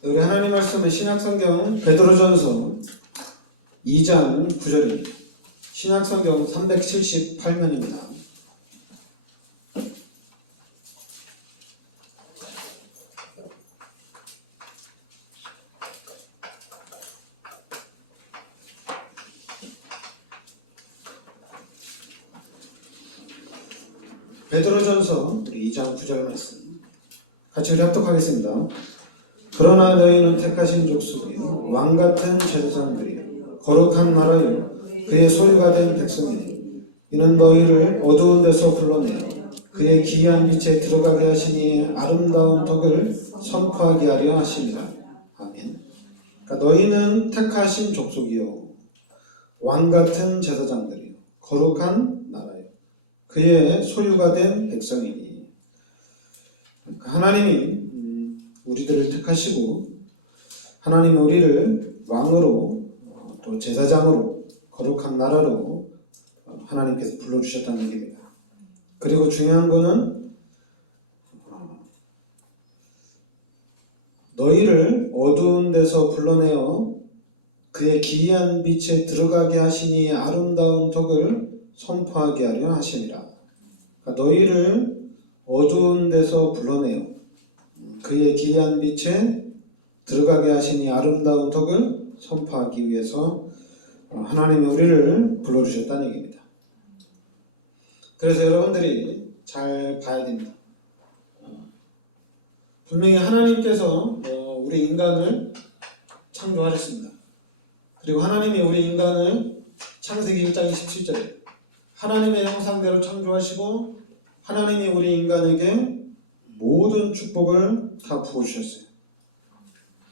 우리 하나님 말씀은 신약성경 베드로전서 2장 9절입니다. 신약성경 378면입니다. 베드로전서 2장 9절 말씀 같이 우리 합독하겠습니다. 그러나 너희는 택하신 족속이요 왕같은 제사장들이요 거룩한 나라요 그의 소유가 된 백성이니 이는 너희를 어두운 데서 불러내어 그의 기이한 빛에 들어가게 하시니 아름다운 덕을 선포하게 하려 하십니다. 아멘. 그러니까 너희는 택하신 족속이요 왕같은 제사장들이요 거룩한 나라요 그의 소유가 된 백성이니. 그러니까 하나님이 우리들을 택하시고 하나님이 우리를 왕으로 또 제사장으로 거룩한 나라로 하나님께서 불러주셨다는 얘기입니다. 그리고 중요한 거는 너희를 어두운 데서 불러내어 그의 기이한 빛에 들어가게 하시니 아름다운 덕을 선포하게 하려 하심이라. 그러니까 너희를 어두운 데서 불러내어 그의 기이한 빛에 들어가게 하시니 아름다운 덕을 선포하기 위해서 하나님이 우리를 불러주셨다는 얘기입니다. 그래서 여러분들이 잘 봐야 됩니다. 분명히 하나님께서 우리 인간을 창조하셨습니다. 그리고 하나님이 우리 인간을 창세기 1장 27절에 하나님의 형상대로 창조하시고 하나님이 우리 인간에게 모든 축복을 다 부어주셨어요.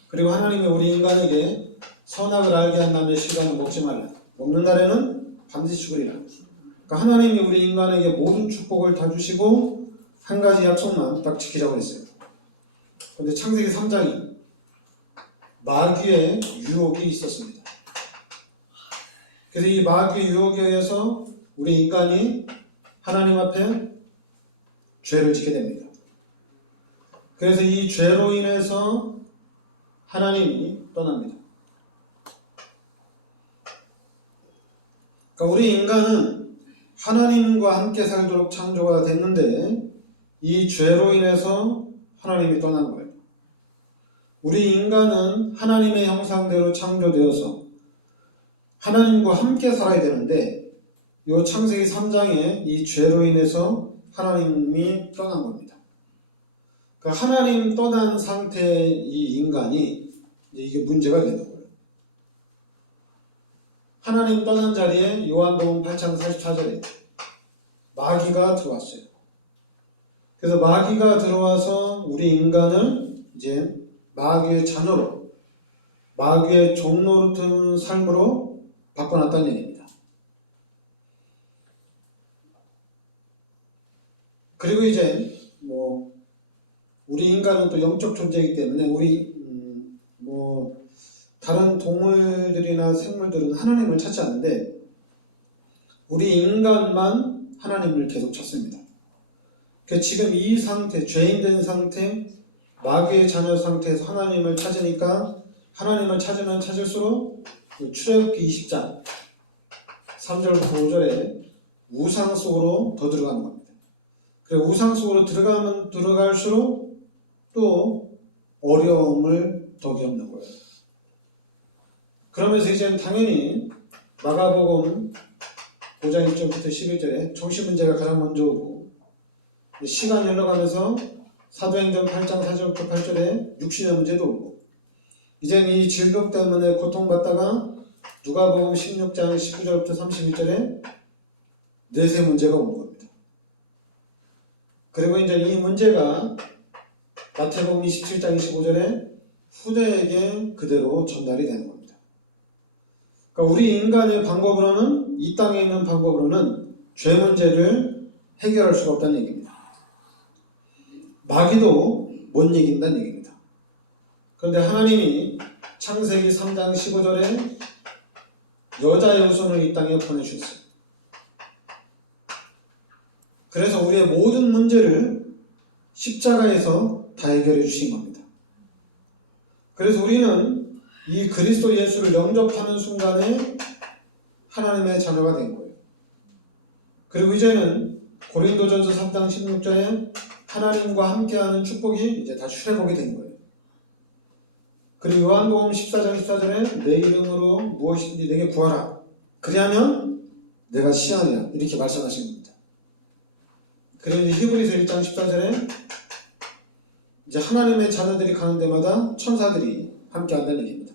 그리고 하나님이 우리 인간에게 선악을 알게 한 다음에 시간을 먹지 말라. 먹는 날에는 반드시 죽으리라. 그러니까 하나님이 우리 인간에게 모든 축복을 다 주시고 한 가지 약속만 딱 지키자고 했어요. 그런데 창세기 3장이 마귀의 유혹이 있었습니다. 그래서 이 마귀의 유혹에 의해서 우리 인간이 하나님 앞에 죄를 짓게 됩니다. 그래서 이 죄로 인해서 하나님이 떠납니다. 그러니까 우리 인간은 하나님과 함께 살도록 창조가 됐는데 이 죄로 인해서 하나님이 떠난 거예요. 우리 인간은 하나님의 형상대로 창조되어서 하나님과 함께 살아야 되는데 이 창세기 3장에 이 죄로 인해서 하나님이 떠난 겁니다. 그러니까 하나님 떠난 상태의 이 인간이 이게 문제가 되는 거예요. 하나님 떠난 자리에 요한복음 8장 44절에 마귀가 들어왔어요. 그래서 마귀가 들어와서 우리 인간을 이제 마귀의 자녀로, 마귀의 종노릇한 삶으로 바꿔놨다는 얘기입니다. 그리고 이제 우리 인간은 또 영적 존재이기 때문에 우리 다른 동물들이나 생물들은 하나님을 찾지 않는데 우리 인간만 하나님을 계속 찾습니다. 그래서 지금 이 상태, 죄인된 상태, 마귀의 자녀 상태에서 하나님을 찾으니까 하나님을 찾으면 찾을수록 출애굽기 20장 3절부터 5절에 우상 속으로 더 들어가는 겁니다. 그리고 우상 속으로 들어가면 들어갈수록 또 어려움을 더 겪는 거예요. 그러면서 이제는 당연히 마가복음 5장 1절부터 11절에 정신 문제가 가장 먼저 오고 시간이 흘러가면서 사도행전 8장 4절부터 8절에 육신의 문제도 오고 이제는 이 질병 때문에 고통받다가 누가복음 16장 19절부터 31절에 뇌세 문제가 오는 겁니다. 그리고 이제 이 문제가 마태복음 27장 25절에 후대에게 그대로 전달이 되는 겁니다. 그러니까 우리 인간의 방법으로는 이 땅에 있는 방법으로는 죄 문제를 해결할 수가 없다는 얘기입니다. 마귀도 못 이긴다는 얘기입니다. 그런데 하나님이 창세기 3장 15절에 여자의 후손을 이 땅에 보내주셨어요. 그래서 우리의 모든 문제를 십자가에서 다 해결해 주신 겁니다. 그래서 우리는 이 그리스도 예수를 영접하는 순간에 하나님의 자녀가 된 거예요. 그리고 이제는 고린도전서 3장 16절에 하나님과 함께하는 축복이 이제 다 출애복이 된 거예요. 그리고 요한복음 14장 14절에 내 이름으로 무엇이든지 내게 구하라. 그리하면 내가 시하리라. 이렇게 말씀하신 겁니다. 그리고 이제 히브리서 1장 14절에 이제 하나님의 자녀들이 가는 데마다 천사들이 함께 한다는 얘기입니다.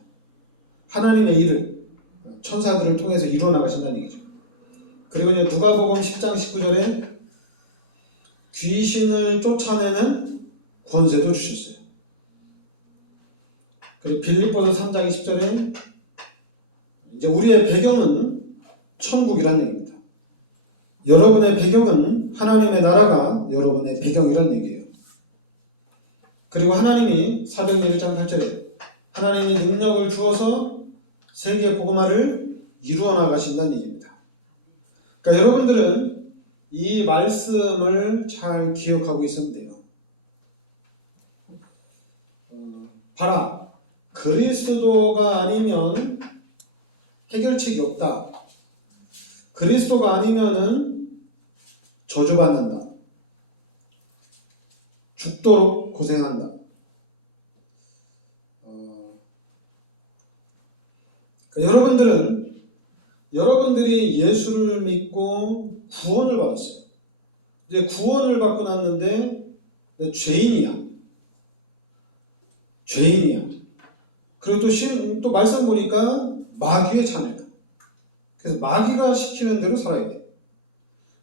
하나님의 일을 천사들을 통해서 이루어 나가신다는 얘기죠. 그리고 이제 누가복음 10장 19절에 귀신을 쫓아내는 권세도 주셨어요. 그리고 빌립보서 3장 20절에 이제 우리의 배경은 천국이라는 얘기입니다. 여러분의 배경은 하나님의 나라가 여러분의 배경이라는 얘기예요. 그리고 하나님이 사도행전 1장 8절에 하나님이 능력을 주어서 세계 복음화를 이루어 나가신다는 얘기입니다. 그러니까 여러분들은 이 말씀을 잘 기억하고 있으면 돼요. 봐라. 그리스도가 아니면 해결책이 없다. 그리스도가 아니면은 저주받는다. 죽도록 고생한다. 그러니까 여러분들이 예수를 믿고 구원을 받았어요. 이제 구원을 받고 났는데 죄인이야. 그리고 또 말씀 보니까 마귀의 자녀야. 그래서 마귀가 시키는 대로 살아야 돼.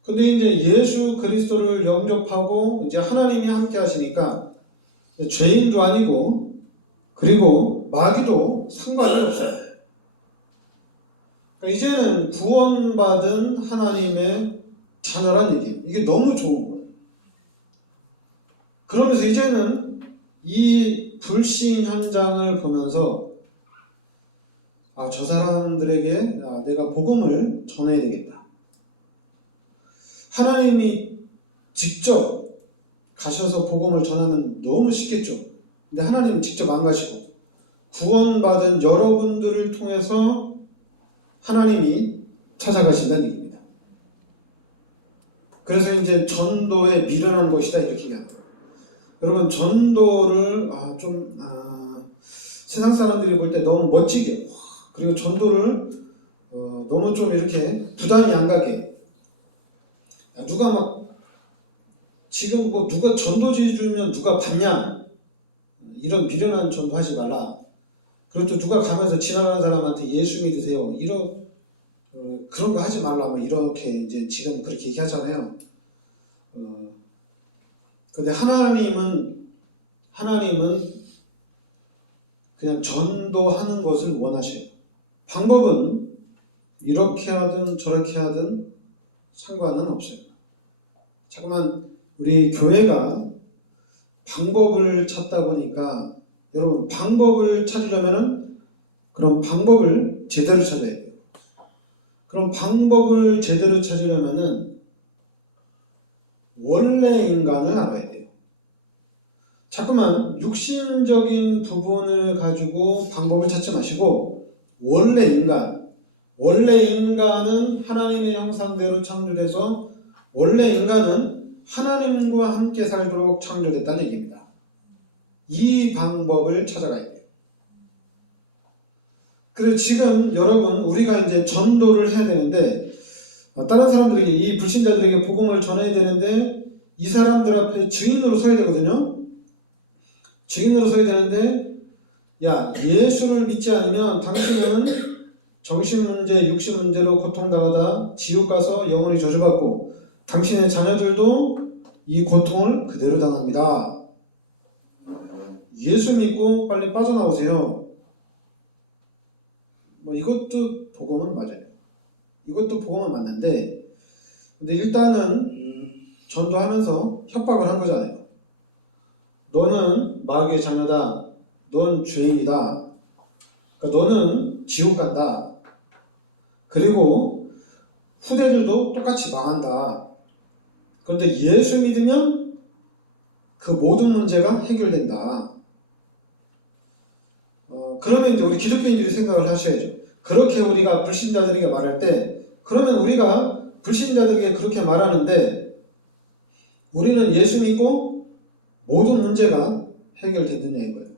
근데 이제 예수 그리스도를 영접하고 이제 하나님이 함께 하시니까 죄인도 아니고 그리고 마귀도 상관이 없어요. 그러니까 이제는 구원받은 하나님의 자녀란 얘기예요. 이게 너무 좋은 거예요. 그러면서 이제는 이 불신 현장을 보면서 저 사람들에게 내가 복음을 전해야 되겠다. 하나님이 직접 가셔서 복음을 전하면 너무 쉽겠죠. 근데 하나님은 직접 안 가시고 구원받은 여러분들을 통해서 하나님이 찾아가신다는 얘기입니다. 그래서 이제 전도에 미련한 것이다 이렇게 얘기합니다. 여러분 전도를 세상 사람들이 볼 때 너무 멋지게 그리고 전도를 너무 좀 이렇게 부담이 안 가게 누가 막 지금 뭐 누가 전도지 주면 누가 받냐 이런 비련한 전도하지 말라. 그리고 또 누가 가면서 지나가는 사람한테 예수 믿으세요 이런 그런 거 하지 말라 뭐 이렇게 이제 지금 그렇게 얘기하잖아요. 근데 하나님은 그냥 전도하는 것을 원하셔요. 방법은 이렇게 하든 저렇게 하든 상관은 없어요. 자꾸만 우리 교회가 방법을 찾다 보니까 여러분 방법을 찾으려면은 그런 방법을 제대로 찾아야 돼요. 그럼 방법을 제대로 찾으려면은 원래 인간을 알아야 돼요. 자꾸만 육신적인 부분을 가지고 방법을 찾지 마시고 원래 인간은 하나님의 형상대로 창조돼서 원래 인간은 하나님과 함께 살도록 창조됐다는 얘기입니다. 이 방법을 찾아가야 돼요. 그래서 지금 여러분 우리가 이제 전도를 해야 되는데 다른 사람들에게 이 불신자들에게 복음을 전해야 되는데 이 사람들 앞에 증인으로 서야 되거든요. 증인으로 서야 되는데 야 예수를 믿지 않으면 당신은 정신문제, 육신문제로 고통당하다 지옥 가서 영원히 저주받고 당신의 자녀들도 이 고통을 그대로 당합니다. 예수 믿고 빨리 빠져나오세요. 뭐 이것도 복음은 맞아요. 이것도 복음은 맞는데 근데 일단은 전도하면서 협박을 한 거잖아요. 너는 마귀의 자녀다. 넌 죄인이다. 그러니까 너는 지옥 간다. 그리고 후대들도 똑같이 망한다. 그런데 예수 믿으면 그 모든 문제가 해결된다. 그러면 이제 우리 기독교인들이 생각을 하셔야죠. 그렇게 우리가 불신자들에게 말할 때, 그러면 우리가 불신자들에게 그렇게 말하는데, 우리는 예수 믿고 모든 문제가 해결됐느냐인 거예요.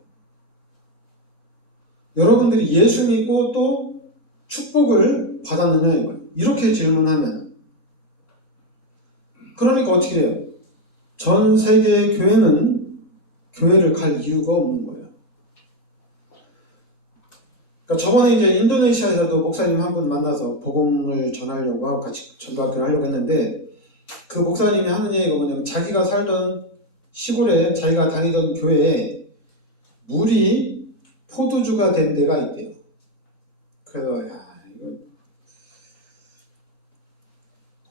여러분들이 예수 믿고 또 축복을 받았느냐인 거예요. 이렇게 질문하면. 그러니까 어떻게 해요? 전 세계의 교회는 교회를 갈 이유가 없는 거예요. 그러니까 저번에 이제 인도네시아에서도 목사님 한 분 만나서 복음을 전하려고 하고 같이 전도학교를 하려고 했는데, 그 목사님이 하는 얘기가 뭐냐면 자기가 살던 시골에 자기가 다니던 교회에 물이 포도주가 된 데가 있대요. 그래서 이거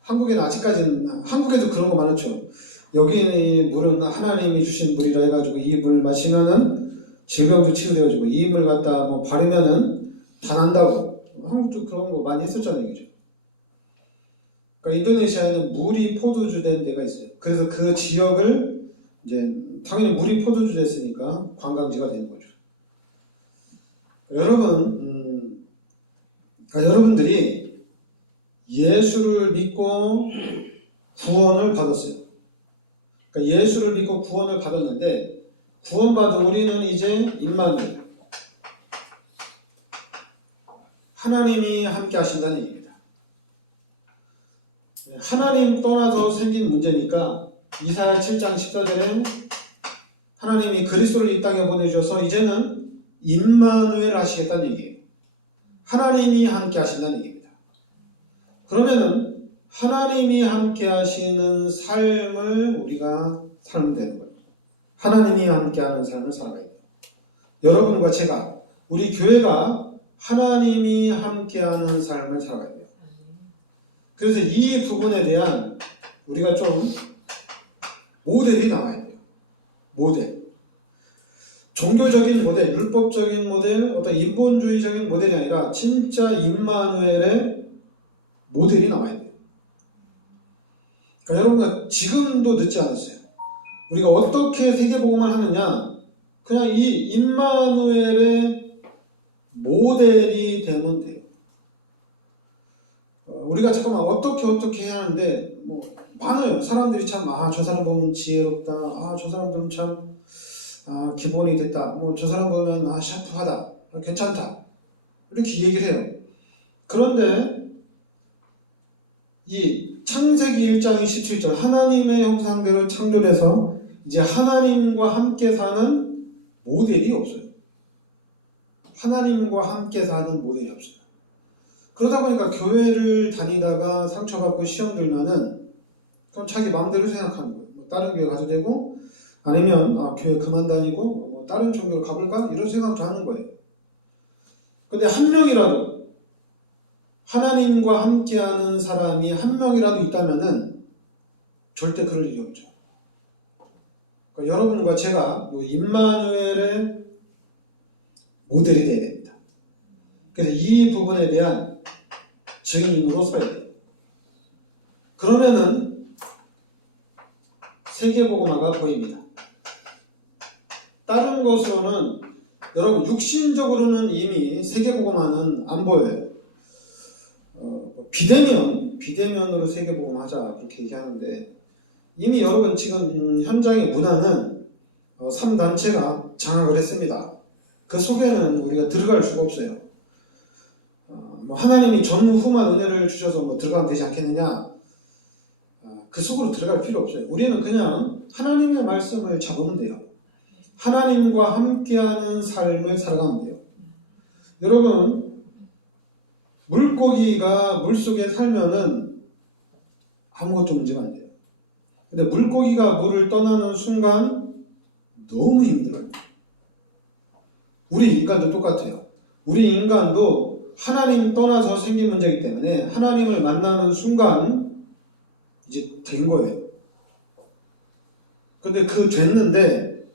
한국에는 아직까지는, 한국에도 그런 거 많죠. 여기 물은 하나님이 주신 물이라 해가지고 이 물 마시면은 질병도 치유되어지고 이 물 갖다 뭐 바르면은 다 난다고. 한국도 그런 거 많이 했었잖아요, 그죠? 그러니까 인도네시아에는 물이 포도주 된 데가 있어요. 그래서 그 지역을 이제 당연히 물이 포도주 됐으니까 관광지가 되는 거죠. 여러분, 그러니까 여러분들이 예수를 믿고 구원을 받았어요. 그러니까 예수를 믿고 구원을 받았는데, 구원받은 우리는 이제 임마누엘, 하나님이 함께 하신다는 얘기입니다. 하나님 떠나서 생긴 문제니까 이사야 7장 14절에 하나님이 그리스도를 이 땅에 보내주셔서 이제는 임마누엘 하시겠다는 얘기예요. 하나님이 함께 하신다는 얘기입니다. 그러면은 하나님이 함께 하시는 삶을 우리가 살면 되는 거예요. 하나님이 함께 하는 삶을 살아가야 돼요. 여러분과 제가, 우리 교회가 하나님이 함께 하는 삶을 살아가야 돼요. 그래서 이 부분에 대한 우리가 좀 모델이 나와야 돼요. 모델. 종교적인 모델, 율법적인 모델, 어떤 인본주의적인 모델이 아니라 진짜 임마누엘의 모델이 나와야 돼요. 그러니까 여러분과 지금도 늦지 않았어요. 우리가 어떻게 세계복음을 하느냐, 그냥 이 임마누엘의 모델이 되면 돼요. 우리가 잠깐만 어떻게 해야 하는데, 뭐 많아요. 사람들이 참, 저 사람 보면 지혜롭다, 저 사람들은 참 기본이 됐다, 뭐 저 사람 보면 샤프하다, 괜찮다, 이렇게 얘기를 해요. 그런데 이 창세기 1장 27절, 하나님의 형상대로 창조돼서 이제 하나님과 함께 사는 모델이 없어요. 하나님과 함께 사는 모델이 없어요. 그러다 보니까 교회를 다니다가 상처받고 시험 들면은 그럼 자기 마음대로 생각하는 거예요. 뭐 다른 교회 가도 되고, 아니면 교회 그만 다니고 뭐 다른 종교로 가볼까, 이런 생각도 하는 거예요. 근데 한 명이라도 하나님과 함께하는 사람이 한 명이라도 있다면은 절대 그럴 일이 없죠. 그러니까 여러분과 제가 임마누엘의 모델이 되어야 됩니다. 그래서 이 부분에 대한 증인으로 서야 돼요. 그러면은 세계복음화가 보입니다. 다른 것으로는, 여러분 육신적으로는 이미 세계복음화는 안 보여요. 비대면으로 세계복음하자 그렇게 얘기하는데, 이미 여러분 지금 현장의 문화는 3단체가 장악을 했습니다. 그 속에는 우리가 들어갈 수가 없어요. 하나님이 전후만 은혜를 주셔서 들어가면 되지 않겠느냐, 그 속으로 들어갈 필요 없어요. 우리는 그냥 하나님의 말씀을 잡으면 돼요. 하나님과 함께하는 삶을 살아가면 돼요. 여러분, 물고기가 물속에 살면은 아무것도 문제가 안 돼요. 근데 물고기가 물을 떠나는 순간 너무 힘들어요. 우리 인간도 똑같아요. 우리 인간도 하나님 떠나서 생긴 문제이기 때문에 하나님을 만나는 순간 이제 된 거예요. 근데 됐는데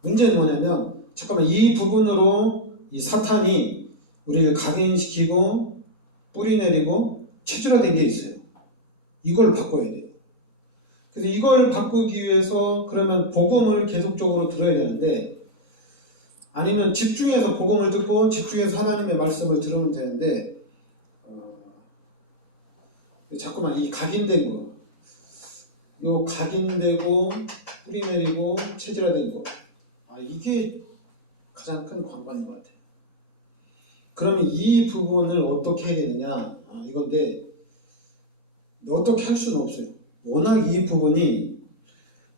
문제는 뭐냐면, 잠깐만, 이 부분으로 이 사탄이 우리를 각인시키고 뿌리내리고 체질화된 게 있어요. 이걸 바꿔야 돼요. 그래서 이걸 바꾸기 위해서 그러면 복음을 계속적으로 들어야 되는데, 아니면 집중해서 복음을 듣고 집중해서 하나님의 말씀을 들으면 되는데 자꾸만 이 각인된 거, 요 각인되고 뿌리 내리고 체질화된 거, 이게 가장 큰 관건인 것 같아요. 그러면 이 부분을 어떻게 해야 되느냐 이건데 어떻게 할 수는 없어요. 워낙 이 부분이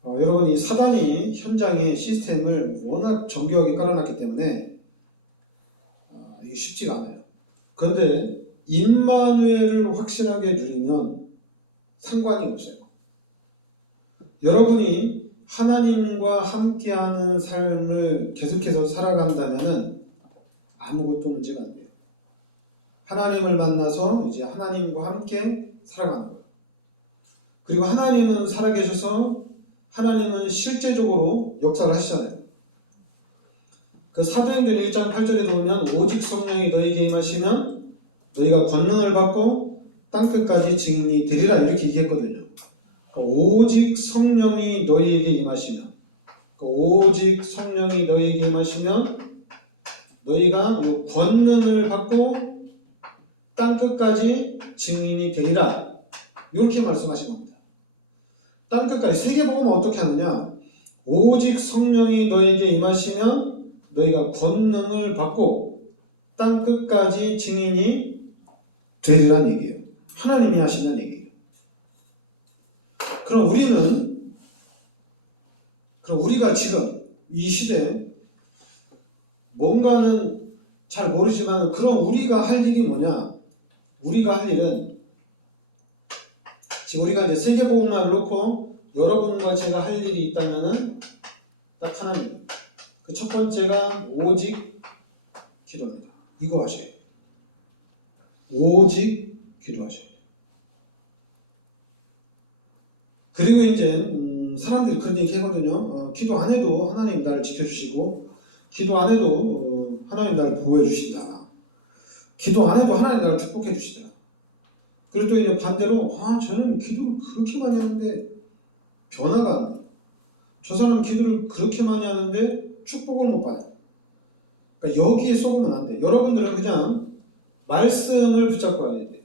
여러분이 사단이 현장에 시스템을 워낙 정교하게 깔아놨기 때문에 이게 쉽지가 않아요. 그런데 임마누엘을 확실하게 누리면 상관이 없어요. 여러분이 하나님과 함께하는 삶을 계속해서 살아간다면 아무것도 문제가 안 돼요. 하나님을 만나서 이제 하나님과 함께 살아가는 거예요. 그리고 하나님은 살아계셔서 하나님은 실제적으로 역사를 하시잖아요. 그 사도행전 1장 8절에 보면 오직 성령이 너희에게 임하시면 너희가 권능을 받고 땅끝까지 증인이 되리라 이렇게 얘기했거든요. 오직 성령이 너희에게 임하시면 오직 성령이 너희에게 임하시면 너희가 권능을 받고 땅끝까지 증인이 되리라 이렇게 말씀하신 겁니다. 땅끝까지 세계복음은 어떻게 하느냐? 오직 성령이 너희에게 임하시면 너희가 권능을 받고 땅끝까지 증인이 되리라는 얘기예요. 하나님이 하신다는 얘기예요. 그럼 우리가 지금 이 시대에 뭔가는 잘 모르지만 그럼 우리가 할 일이 뭐냐? 우리가 할 일은 지금 우리가 이제 세계복음만 놓고 여러분과 제가 할 일이 있다면은 딱 하나님. 그 첫 번째가 오직 기도입니다. 이거 하셔야 돼요. 오직 기도하셔야 돼요. 그리고 이제 사람들이 그런 얘기 하거든요. 기도 안 해도 하나님 나를 지켜주시고 기도 안 해도 하나님 나를 보호해 주신다. 기도 안 해도 하나님 나를 축복해 주시더라. 그리고 또 이제 반대로 저는 기도를 그렇게 많이 하는데 변화가 안 돼요. 저 사람은 기도를 그렇게 많이 하는데 축복을 못 받아요. 그러니까 여기에 속으면 안 돼요. 여러분들은 그냥 말씀을 붙잡고 가야 돼요.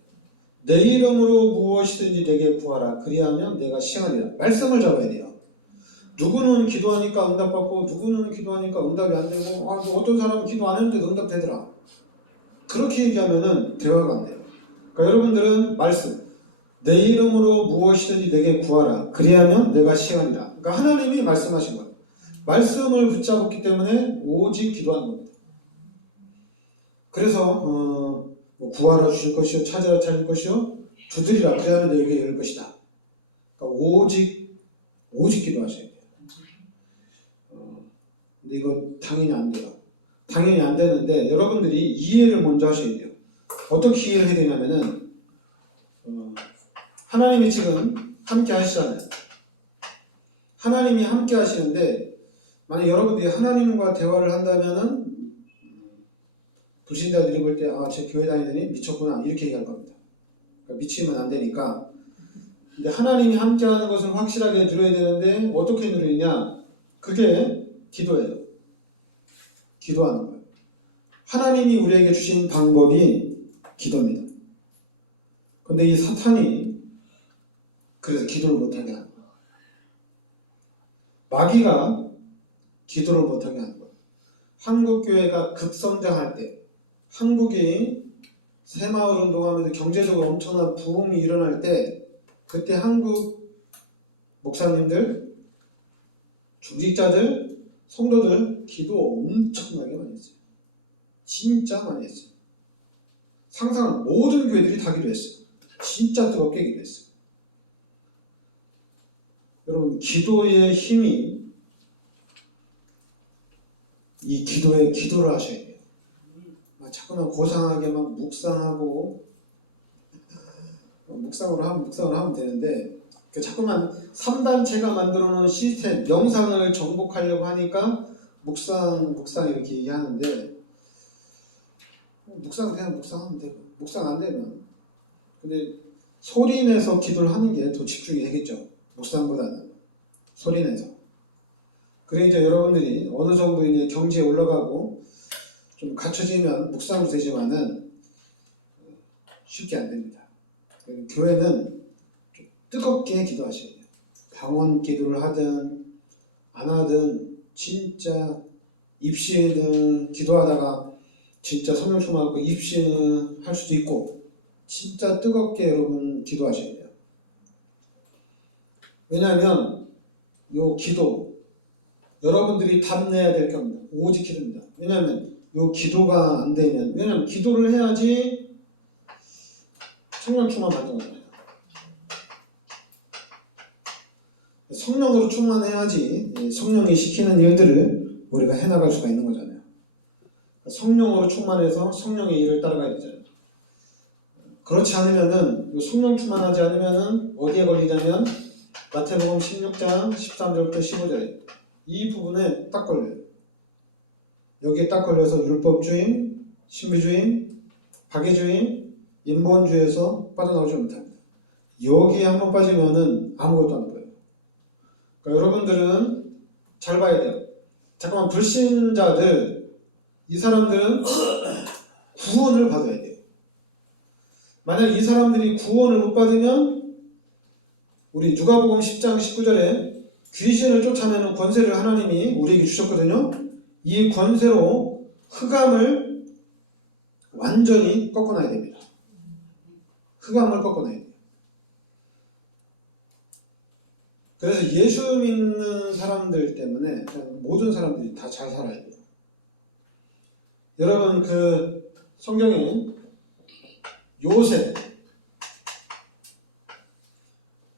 내 이름으로 무엇이든지 내게 구하라. 그리하면 내가 시행하리라. 말씀을 잡아야 돼요. 누구는 기도하니까 응답받고 누구는 기도하니까 응답이 안 되고 어떤 사람은 기도 안 했는데 응답되더라. 그렇게 얘기하면은 대화가 안 돼요. 그러니까 여러분들은 말씀, 내 이름으로 무엇이든지 내게 구하라. 그리하면 내가 시행하리라. 그러니까 하나님이 말씀하신 거예요. 말씀을 붙잡았기 때문에 오직 기도하는 겁니다. 그래서 구하라 주실 것이요, 찾아라 찾을 것이요, 두드리라 그리하면 너에게 열릴 것이다. 그러니까 오직 기도하셔야 돼요. 근데 이거 당연히 안 돼요. 당연히 안 되는데 여러분들이 이해를 먼저 하셔야 돼요. 어떻게 이해를 해야 되냐면은 하나님이 지금 함께 하시잖아요. 하나님이 함께 하시는데 만약 여러분들이 하나님과 대화를 한다면은 불신자들이 볼 때 제 교회 다니더니 미쳤구나 이렇게 얘기할 겁니다. 그러니까 미치면 안 되니까. 근데 하나님이 함께하는 것을 확실하게 누려야 되는데 어떻게 누리냐? 그게 기도예요. 기도하는 거예요. 하나님이 우리에게 주신 방법이 기도입니다. 근데 이 사탄이 그래서 기도를 못하게 하는 거예요. 마귀가 기도를 못하게 하는 거예요. 한국교회가 급성장할 때 한국이 새마을 운동하면서 경제적으로 엄청난 부흥이 일어날 때 그때 한국 목사님들, 중직자들, 성도들 기도 엄청나게 많이 했어요. 진짜 많이 했어요. 상상은 모든 교회들이 다 기도했어요. 진짜 뜨겁게 기도했어요. 여러분 기도의 힘이 이 기도에 기도를 하셔야 돼요. 자꾸만 고상하게 막 묵상하고 묵상을 하면 되는데 자꾸만 3단체가 만들어 놓은 시스템, 영상을 정복하려고 하니까 묵상 이렇게 얘기하는데 묵상 그냥 묵상하면 되고 묵상 안 되면 근데 소리 내서 기도를 하는 게 더 집중이 되겠죠. 묵상보다는 소리 내서. 그래 이제 여러분들이 어느 정도 이제 경지에 올라가고 좀 갖춰지면 묵상도 되지만은 쉽게 안 됩니다. 교회는 좀 뜨겁게 기도하셔야 돼요. 방언 기도를 하든 안 하든 진짜 입시는 기도하다가 진짜 성령 충만하고 입시는 할 수도 있고 진짜 뜨겁게 여러분 기도하셔야 돼요. 왜냐하면 요 기도 여러분들이 답내야 될 겁니다. 오직 기도입니다. 왜냐하면 요 기도가 안 되면 왜냐하면 기도를 해야지 성령 충만 받는 거잖아요. 성령으로 충만해야지 성령이 시키는 일들을 우리가 해나갈 수가 있는 거잖아요. 성령으로 충만해서 성령의 일을 따라가야 되잖아요. 그렇지 않으면은 성령 충만하지 않으면은 어디에 걸리냐면 마태복음 16장 13절부터 15절 이 부분에 딱 걸려요. 여기에 딱 걸려서 율법주의, 신비주의, 박애주의, 인본주의에서 빠져나오지 못합니다. 여기에 한번 빠지면은 아무것도 안 보여요. 그러니까 여러분들은 잘 봐야 돼요. 잠깐만 불신자들 이 사람들은 구원을 받아야 돼요. 만약 이 사람들이 구원을 못 받으면 우리 누가복음 10장 19절에 귀신을 쫓아내는 권세를 하나님이 우리에게 주셨거든요. 이 권세로 흑암을 완전히 꺾어놔야 됩니다. 흑암을 꺾어놔야 돼요. 그래서 예수 믿는 사람들 때문에 모든 사람들이 다 잘 살아야 돼요. 여러분 그 성경에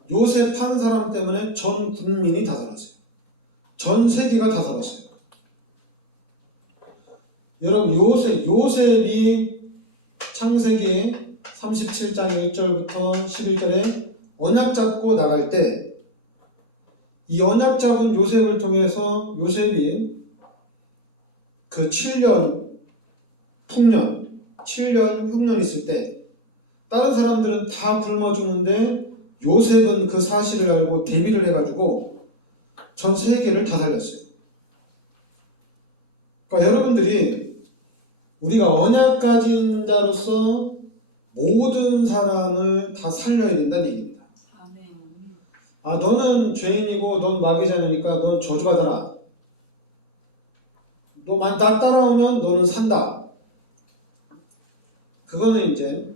요셉 한 사람 때문에 전 국민이 다 살았어요. 전 세계가 다 살았어요. 여러분 요셉이 창세기 37장 1절부터 11절에 언약 잡고 나갈 때 이 언약 잡은 요셉을 통해서 요셉이 그 7년 풍년 7년 흉년 있을 때 다른 사람들은 다 굶어 죽는데 요셉은 그 사실을 알고 대비를 해가지고 전 세계를 다 살렸어요. 그러니까 여러분들이 우리가 언약 가진 자로서 모든 사람을 다 살려야 된다는 얘기입니다. 아, 너는 죄인이고 넌 마귀자니까 넌 저주받아라. 너 나 따라오면 너는 산다. 그거는 이제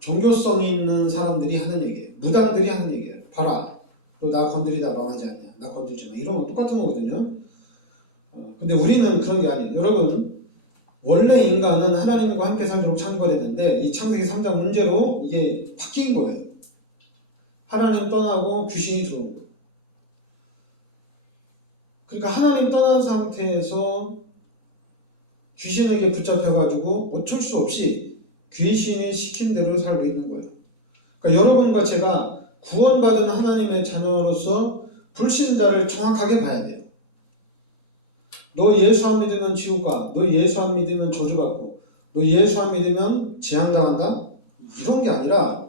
종교성이 있는 사람들이 하는 얘기예요. 무당들이 하는 얘기예요. 봐라, 너 나 건드리다 망하지 않냐. 나 건들지 마. 이런 건 똑같은 거거든요. 근데 우리는 그런 게 아니에요. 여러분, 원래 인간은 하나님과 함께 살도록 창조됐는데 이 창세기 3장 문제로 이게 바뀐 거예요. 하나님 떠나고 귀신이 들어온 거예요. 그러니까 하나님 떠난 상태에서 귀신에게 붙잡혀가지고 어쩔 수 없이 귀신이 시킨 대로 살고 있는 거예요. 그러니까 여러분과 제가 구원받은 하나님의 자녀로서 불신자를 정확하게 봐야 돼요. 너 예수 안 믿으면 지옥 가. 너 예수 안 믿으면 저주받고. 너 예수 안 믿으면 재앙당한다? 이런 게 아니라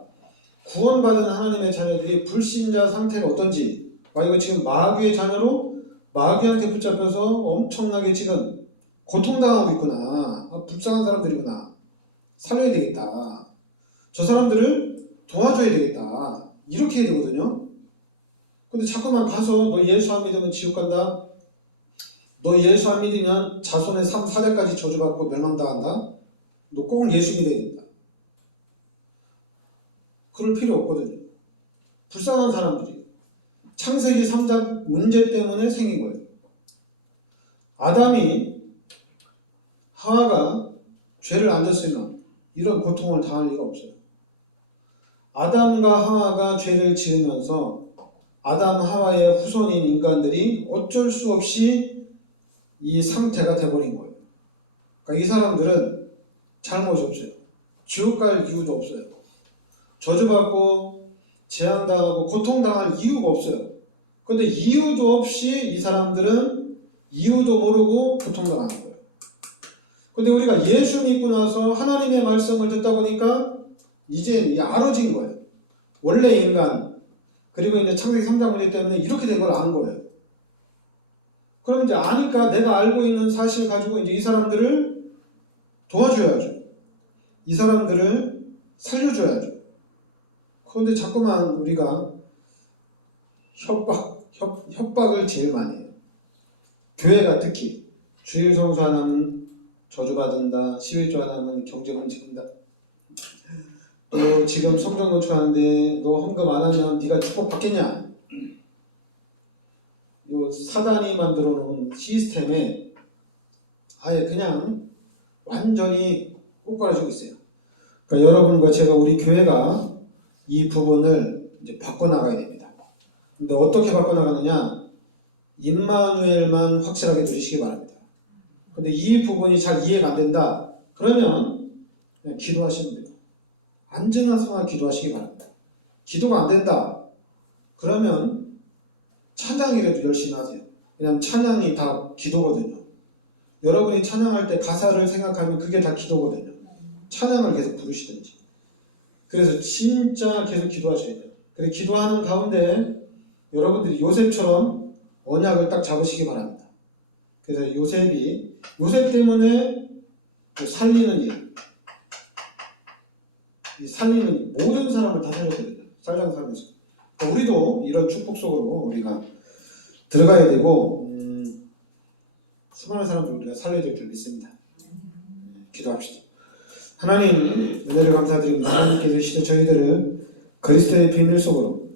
구원받은 하나님의 자녀들이 불신자 상태가 어떤지 이거 지금 마귀의 자녀로 마귀한테 붙잡혀서 엄청나게 지금 고통당하고 있구나. 불쌍한 사람들이구나. 살려야 되겠다. 저 사람들을 도와줘야 되겠다. 이렇게 해야 되거든요. 근데 자꾸만 가서 너 예수 안 믿으면 지옥 간다. 너 예수 안 믿으면 자손의 3, 4대까지 저주받고 멸망당한다. 너 꼭 예수 믿어야 된다. 그럴 필요 없거든요. 불쌍한 사람들이 창세기 3장 문제 때문에 생긴 거예요. 아담이 하와가 죄를 안 졌으면 이런 고통을 당할 리가 없어요. 아담과 하와가 죄를 지으면서 아담 하와의 후손인 인간들이 어쩔 수 없이 이 상태가 돼버린 거예요. 그러니까 이 사람들은 잘못이 없어요. 지옥 갈 이유도 없어요. 저주받고 재앙당하고 고통당할 이유가 없어요. 근데 이유도 없이 이 사람들은 이유도 모르고 고통당하는 거예요. 근데 우리가 예수 믿고 나서 하나님의 말씀을 듣다 보니까 이제 알아진 거예요. 원래 인간 그리고 이제 창세기 3장 문제 때문에 이렇게 된 걸 아는 거예요. 그럼 이제 아니까 내가 알고 있는 사실 가지고 이제 이 사람들을 도와줘야죠. 이 사람들을 살려줘야죠. 그런데 자꾸만 우리가 협박을 제일 많이 해요. 교회가 특히 주일 성수 안 하면 저주받는다, 11조 안 하면 경제문제 온다. 또 지금 성전 건축하는데 너 헌금 안 하면 네가 축복받겠냐? 요 사단이 만들어 놓은 시스템에 아예 그냥 완전히 꼬꾸라지고 있어요. 그러니까 여러분과 제가 우리 교회가 이 부분을 이제 바꿔나가야 됩니다. 근데 어떻게 바꿔나가느냐? 임마누엘만 확실하게 누리시기 바랍니다. 근데 이 부분이 잘 이해가 안 된다. 그러면 그냥 기도하시면 돼요. 안전한 기도하시기 바랍니다. 기도가 안 된다. 그러면 찬양이라도 열심히 하세요. 왜냐하면 찬양이 다 기도거든요. 여러분이 찬양할 때 가사를 생각하면 그게 다 기도거든요. 찬양을 계속 부르시든지. 그래서 진짜 계속 기도하셔야 돼요. 그래서 기도하는 가운데 여러분들이 요셉처럼 언약을 딱 잡으시기 바랍니다. 그래서 요셉 때문에 살리는 일, 이 살리는 모든 사람을 다 살렸거든요. 쌀장 살면서. 우리도 이런 축복 속으로 우리가 들어가야 되고 수많은 사람들 우리가 살려야 될 줄 믿습니다. 기도합시다. 하나님 은혜를 감사드립니다. 하나님께서 시대 저희들을 그리스도의 비밀 속으로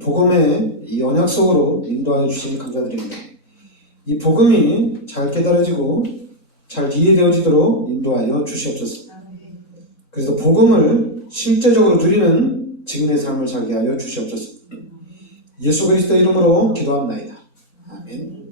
복음의 이 언약 속으로 인도하여 주시니 감사드립니다. 이 복음이 잘 깨달아지고 잘 이해되어지도록 인도하여 주시옵소서. 그래서 복음을 실제적으로 누리는 증인의 삶을 살게 하여 주시옵소서. 예수 그리스도의 이름으로 기도합나이다. 아멘.